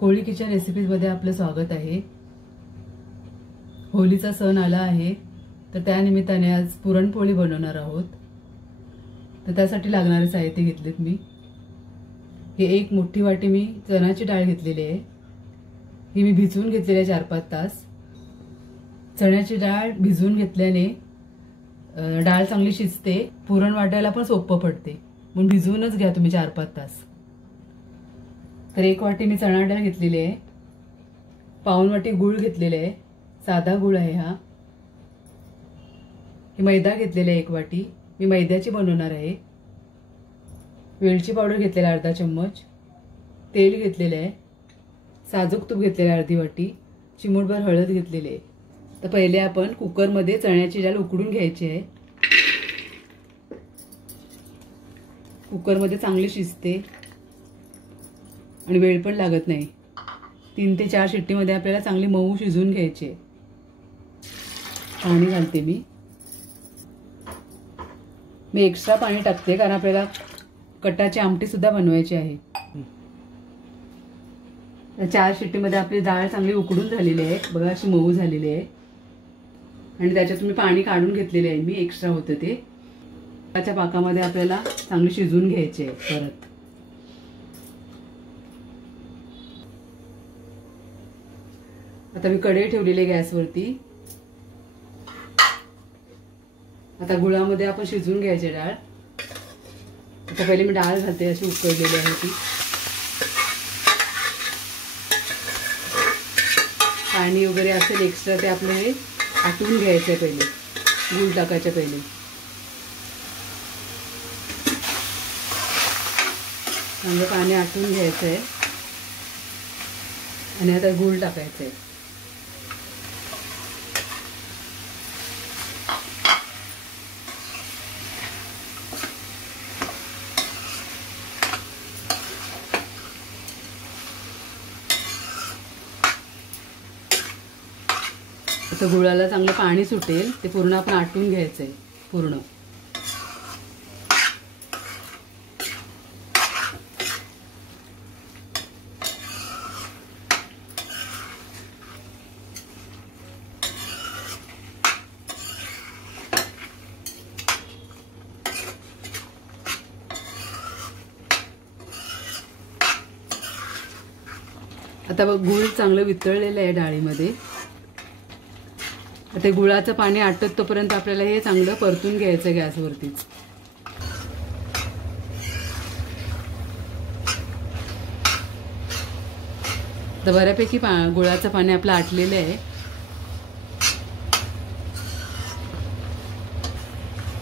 कोळी kitchen recipes मध्ये आपलं स्वागत आहे। होलीचा सण आला आहे, तर त्या निमित्ताने आज पुरणपोळी बनवणार आहोत। तर त्यासाठी लागणारे साहित्य घेतलेत मी। हे एक मोठी वाटी मी चण्याची डाळ घेतलेली आहे। ही मी भिजवून घेतलेली आहे 4-5 तास। चण्याची डाळ भिजवून घेतल्याने डाळ चांगली शिजते, पुरण वाटायला पण सोपं पडते, म्हणून भिजवूनच घ्या तुम्ही 4-5 तास। तर एक वाटी मी चणा डाळ घेतलेली आहे। पाऊण वाटी गूळ घेतलेले आहे, साधा गूळ आहे हा। ही मैदा घेतलेला आहे 1 वाटी, मी मैद्याची बनवणार आहे। वेलची पावडर घेतलेला अर्धा चम्मच, तेल घेतलेले आहे, साजूक तूप घेतलेले अर्धी वाटी, चिमूटभर हळद घेतलेली आहे। तर पहिले आपण कुकर मध्ये चण्याची डाळ उकडून घ्यायची आहे। कुकर मध्ये चांगली शिजते आणि वेळ पण लागत नाही। 3 ते 4 शिट्टीमध्ये आपल्याला चांगली मऊ शिजवून घ्यायची आहे। पाणी घालते मी एक्स्ट्रा पाणी टाकते, कारण आपल्याला कटाची आमटी सुद्धा बनवायची आहे। 4 शिट्टीमध्ये आपली डाळ चांगली उकडून झालेली आहे, बघा अशी मऊ झालेली आहे। आणि त्याच्यात मी पाणी काढून घेतलेले आहे, मी एक्स्ट्रा होते ते। त्याच्या पाकामध्ये आपल्याला चांगली शिजवून घ्यायची आहे। परत आता मी कढई ठेवलेली आहे गॅसवरती। आता गुळामध्ये आपण शिजवून घ्यायचे डाळ। आता पहिले मी डाळ घालते, अशी उकळलेली आहे ती। पाणी वगैरे असेल एक्स्ट्रा ते आपलं हे आटवून घ्यायचं आहे पहिले, गूळ टाकायच्या पहिले। चांगलं पाणी आटवून घ्यायचं आहे आणि आता गूळ टाकायचं आहे। आता गुळाला चांगलं पाणी सुटेल, ते पूर्ण आपण आटवून घ्यायचं आहे पूर्ण। आता गूळ चांगलं वितळलेलं आहे डाळीमध्ये। आता गुळाचं पाणी आटत तोपर्यंत आपल्याला हे चांगलं परतून घ्यायचं गॅसवरतीच। तर बऱ्यापैकी गुळाचं पाणी आपलं आटलेलं आहे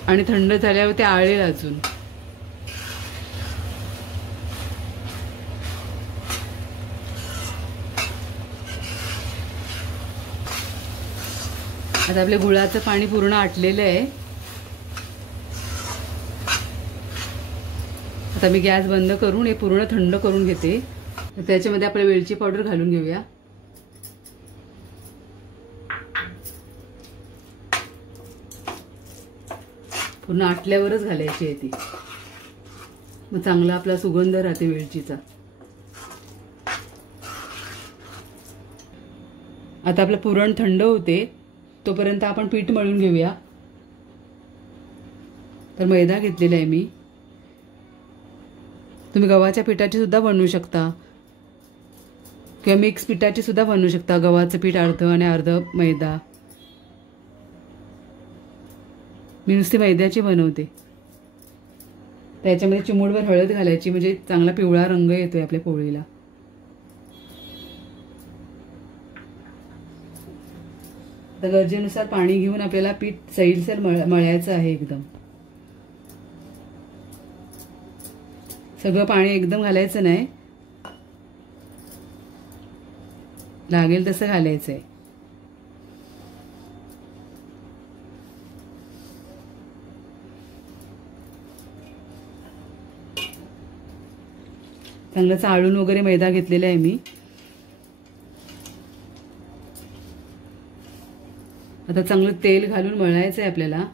आणि थंड झाल्यावर ते आळेल अजून। आता आपल्या गुळाचं पाणी पूर्ण आटलेलं आहे। आता मी गॅस बंद करून हे पूर्ण थंड करून घेते। त्याच्यामध्ये आपल्याला वेलची पावडर घालून घेऊया। पूर्ण आटल्यावरच घालायची आहे ती, मग चांगला आपला सुगंध राहते वेलचीचा। आता आपलं पुरण थंड होते तोपर्यंत आपण पीठ मळून घेऊया। तर मैदा घेतलेला आहे मी। तुम्ही गव्हाच्या पिठाची सुद्धा बनवू शकता किंवा मिक्स पिठाची सुद्धा बनवू शकता। गव्हाचं पीठ अर्ध आणि अर्ध मैदा। मी नुसती मैद्याची बनवते। त्याच्यामध्ये चिमूटभर हळद घालायची, म्हणजे चांगला पिवळा रंग येतोय आपल्या पोळीला। तर गरजेनुसार पाणी घेऊन आपल्याला पीठ सैलसर मळायचं आहे एकदम। सगळं पाणी एकदम घालायचं नाही, लागेल तसं घालायचं आहे। चांगलं चाळून वगैरे मैदा घेतलेला आहे मी। आता चांगलं तेल घालून मळायचं आहे आपल्याला।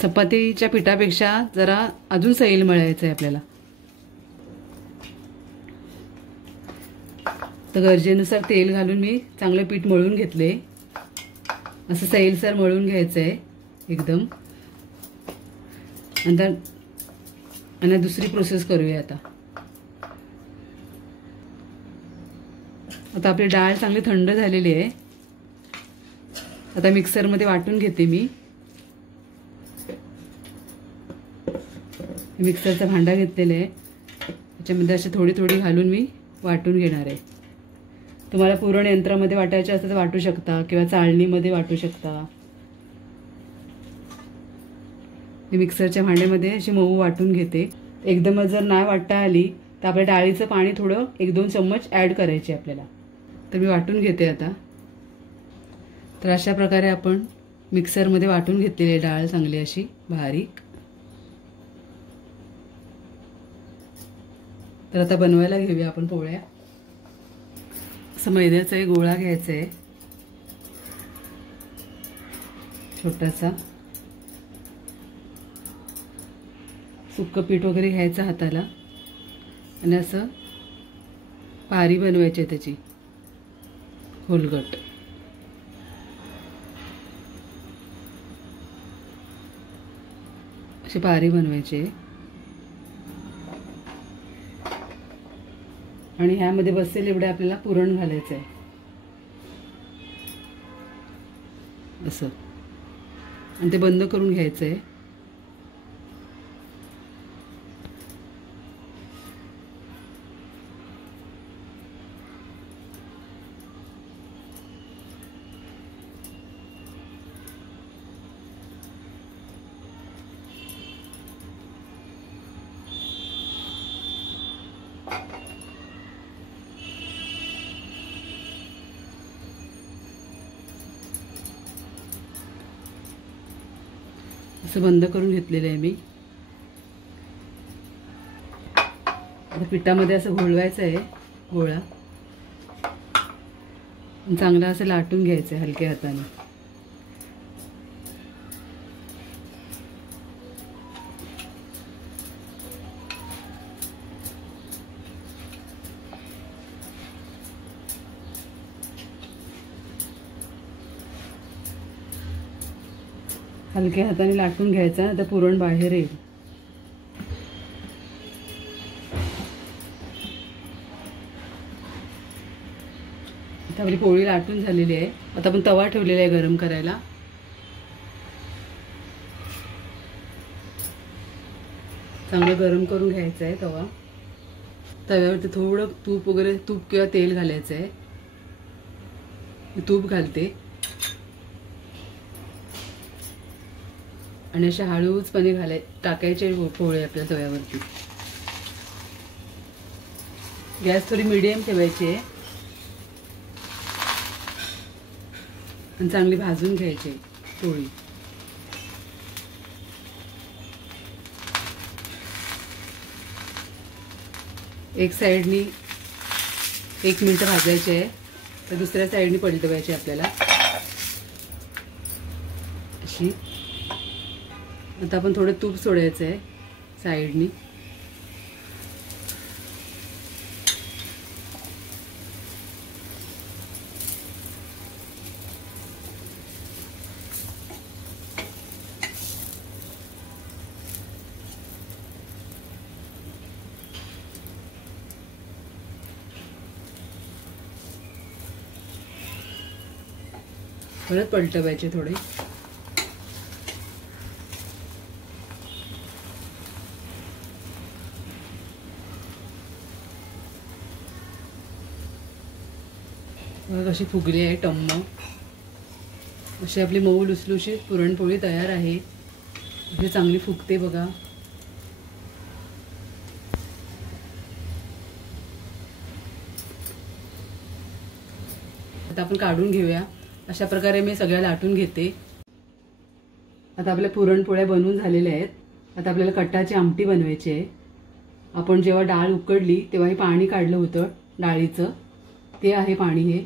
चपातीच्या पिठापेक्षा जरा अजून सैल मळायचं आहे आपल्याला. तर गरजेनुसार तेल घालून मी चांगलं पीठ मळून घेतले. असं सैलसर मळून घ्यायचं आहे एकदम. आणि दुसरी प्रोसेस करूया आता. आता आपली डाळ चांगली थंड झालेली आहे. आता मिक्सरमध्ये वाटून घेते मी. मिक्सरचा भांडा घेतलेला आहे, त्याच्यामध्ये अशी थोडी थोडी घालून मी वाटून घेणार आहे. तुम्हाला पुरण यंत्रामध्ये वाटायचे असतं तर वाटू शकता किंवा चाळणीमध्ये वाटू शकता. मी मिक्सरच्या भांड्यामध्ये अशी मऊ वाटून घेते. एकदमच जर नाही वाटता आली तर आपल्या डाळीचं पाणी थोडं 1-2 चम्मच ॲड करायचे आपल्याला. तर मी वाटून घेते आता. तर अशा प्रकारे आपण मिक्सरमध्ये वाटून घेतलेली डाळ चांगली अशी बारीक. तर आता बनवायला घेऊया आपण पोळ्या. असं मैद्याचा एक गोळा घ्यायचा आहे छोटासा. सुक्कं पीठ वगैरे घ्यायचं हाताला आणि असं पारी बनवायची आहे त्याची खोलगट. अशी पारी बनवायची आणि ह्यामध्ये बसेल एवढे आपल्याला पुरण घालायचं आहे असं. आणि ते बंद करून घ्यायचं आहे. असं बंद करून घेतलेलं आहे मी. आता पिठामध्ये असं घोळवायचं आहे गोळा. चांगलं असं लाटून घ्यायचं आहे हलक्या हाताने. हलक्या हाताने लाटून घ्यायचा, आता पुरण बाहेर येईल. आता आपली पोळी लाटून झालेली आहे. आता आपण तवा ठेवलेला आहे गरम करायला. चांगलं गरम करून घ्यायचं आहे तवा. तव्यावरती थोडं तूप वगैरे, तूप किंवा तेल घालायचं आहे. तूप घालते आणि अशा हळूचपणे टाकायचे पोळे आपल्या तव्यावरती. गॅस थोडी मीडियम ठेवायची आहे आणि चांगली भाजून घ्यायची पोळी. एक साईडनी 1 मिनिट भाजायची आहे, तर दुसऱ्या साईडनी पलटवायची आपल्याला अशी. आता आपण थोडं तूप सोडायचं आहे साईडनी. परत पलटवायचे थोडे. कशी फुगली आहे टम्म. अशी आपली मऊ लुसलुशीत पुरणपोळी तयार आहे. अशी चांगली फुगते बघा. आता आपण काढून घेऊया. अशा प्रकारे मी सगळ्या लाटून घेते. आता आपल्या पुरणपोळ्या बनवून झालेल्या आहेत. आता आपल्याला कट्टाची आमटी बनवायची आहे. आपण जेव्हा डाळ उकडली तेव्हा हे पाणी काढलं होतं डाळीचं, ते आहे पाणी. हे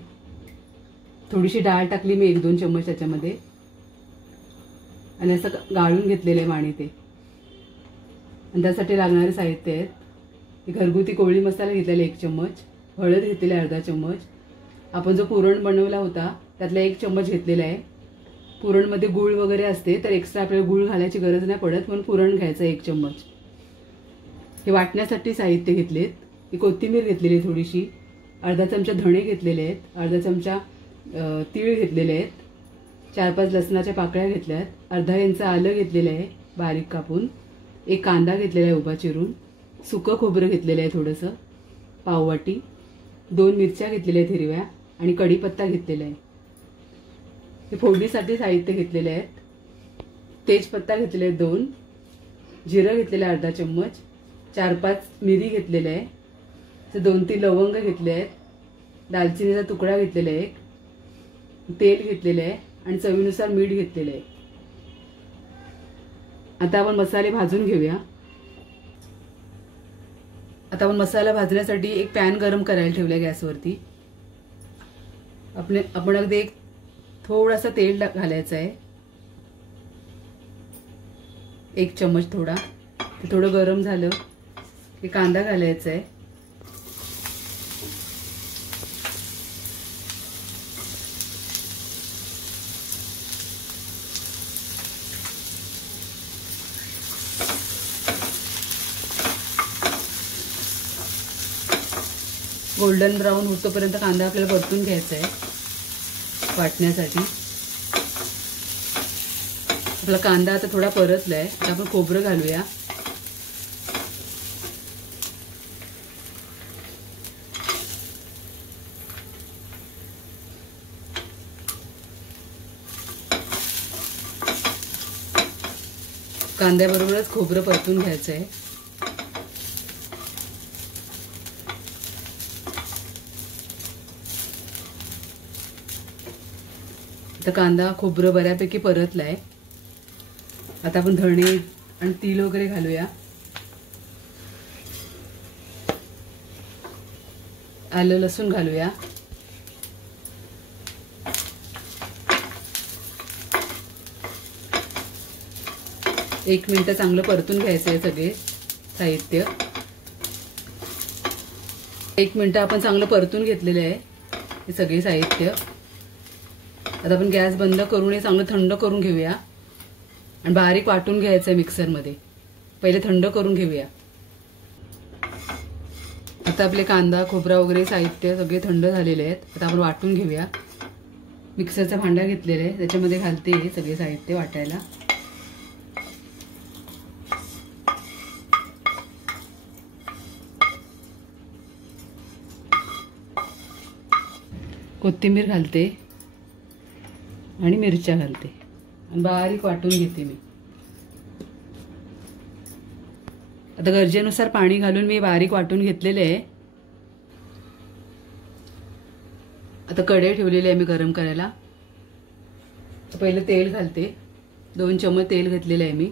थोडीशी डाळ टाकली मी 1-2 चम्मच त्याच्यामध्ये. आणि असं गाळून घेतलेलं आहे माणी ते. आणि त्यासाठी लागणारे साहित्य आहेत. घरगुती कोळी मसाला घेतलेला 1 चम्मच, हळद घेतलेली अर्धा चम्मच, आपण जो पुरण बनवला होता त्यातला 1 चम्मच घेतलेला आहे. पुरणमध्ये गूळ वगैरे असते तर एक्स्ट्रा आपल्याला गूळ घालायची गरज नाही पडत, म्हणून पुरण घ्यायचं 1 चम्मच. हे वाटण्यासाठी साहित्य घेतलेत. ही कोथिंबीर घेतलेली थोडीशी, अर्धा चमचा धणे घेतलेले आहेत, अर्धा चमचा तीळ घेतलेले आहेत, 4-5 लसणाच्या पाकळ्या घेतल्यात, अर्धा इंच आलं घेतलेलं आहे बारीक कापून, 1 कांदा घेतलेला आहे उभा चिरून, सुकं खोबरं घेतलेलं आहे थोडंसं पाववाटी, 2 मिरच्या घेतलेल्या आहेत हिरव्या आणि कढीपत्ता घेतलेला आहे. हे फोडणीसाठी साहित्य घेतलेले आहेत. तेजपत्ता घेतलेले आहेत 2, जिरं घेतलेलं आहे अर्धा चम्मच, 4-5 मिरी घेतलेलं आहे, 2-3 लवंग घेतले आहेत, दालचिनीचा तुकडा घेतलेला आहे, तेल घेतलेलं आहे आणि चवीनुसार मीठ घेतलेलं आहे. आता आपण मसाले भाजून घेऊया. आता आपण मसाला भाजण्यासाठी एक पॅन गरम करायला ठेवला गॅसवरती. आपण अगदी एक थोडासा तेल घालायचं आहे, 1 चम्मच थोडा. ते थोडं गरम झालं की कांदा घालायचा आहे. गोल्डन ब्राऊन होतोपर्यंत कांदा आपल्याला परतून घ्यायचा आहे वाटण्यासाठी. आपला कांदा आता थोडा परतलाय. आता आपण खोबरं घालूया. कांद्याबरोबरच खोबरं परतून घ्यायचं आहे. आता कांदा खोबरं बऱ्यापैकी परतलाय. आता आपण धणे आणि तीळ वगैरे घालूया. आलं लसूण घालूया. एक मिनिट चांगलं परतून घ्यायचं आहे सगळे साहित्य. 1 मिनिट आपण चांगलं परतून घेतलेलं आहे हे सगळे साहित्य. आता आपण गॅस बंद करून हे चांगलं थंड करून घेऊया आणि बारीक वाटून घ्यायचं आहे मिक्सरमध्ये. पहिले थंड करून घेऊया. आता आपले कांदा खोबरा वगैरे साहित्य सगळे थंड झालेले आहेत. आता आपण वाटून घेऊया. मिक्सरचा भांडा घेतलेला आहे त्याच्यामध्ये घालते हे सगळे साहित्य वाटायला. कोथिंबीर घालते आणि मिरच्या घालते आणि बारीक वाटून घेते मी. आता गरजेनुसार पाणी घालून मी बारीक वाटून घेतलेले आहे. आता कढई ठेवलेली आहे मी गरम करायला. पहिले तेल घालते. 2 चम्मच तेल घातलेलं आहे मी.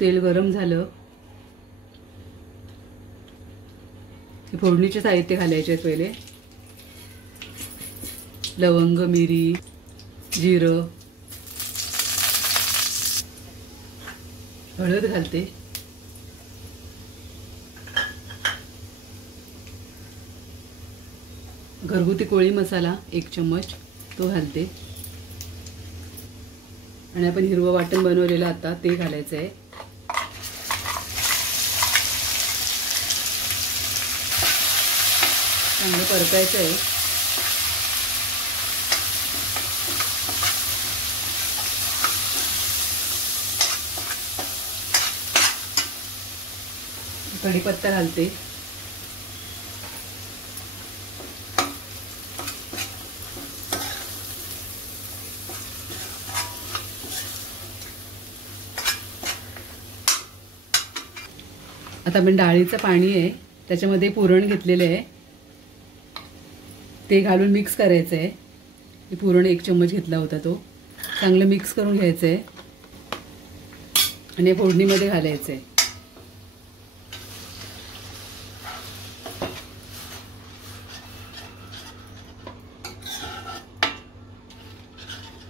तेल गरम झालं की फोडणीचे साहित्य घालायचे आहेत. पहिले लवंग मिरी जिरं हळद घालते. घरगुती कोळी मसाला 1 चम्मच तो घालते आणि आपण हिरवं वाटण बनवलेलं आता ते घालायचं आहे. चांगलं परतायचं आहे. कढीपत्ता घालते. आता आपण डाळीचं पाणी आहे त्याच्यामध्ये पुरण घेतलेलं आहे ते घालून मिक्स करायचं आहे. हे पुरण 1 चम्मच घेतला होता तो चांगलं मिक्स करून घ्यायचं आहे आणि फोडणीमध्ये घालायचं आहे.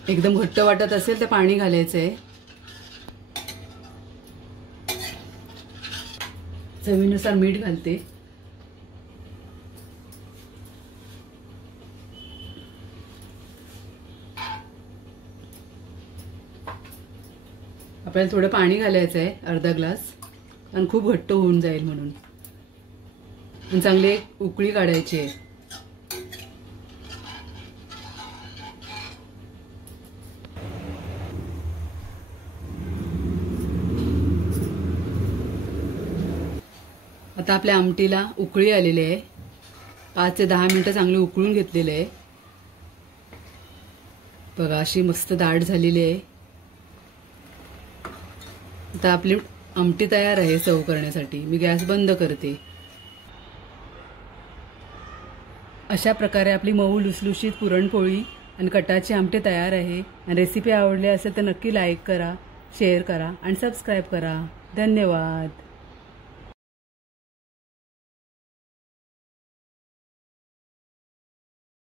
एकदम घट्ट वाटत असेल तर पाणी घालायचंय। चवीनुसार मीठ घालते। आपल्याला थोडं पाणी घालायचं आहे, अर्धा ग्लास, आणि खूप घट्ट होऊन जाईल म्हणून। आणि चांगली एक उकळी काढायची आहे। आता आपल्या आमटीला उकळी आलेली आहे। 5 ते 10 मिनिटं चांगली उकळून घेतलेली आहे। बघा अशी मस्त दाट झालेली आहे। आता आपली आमटी तयार आहे सर्व करण्यासाठी। मी गॅस बंद करते। अशा प्रकारे आपली मऊ लुसलुशीत पुरणपोळी आणि कटाची आमटी तयार आहे। आणि रेसिपी आवडली असेल तर नक्की लाईक करा, शेअर करा आणि सबस्क्राईब करा। धन्यवाद।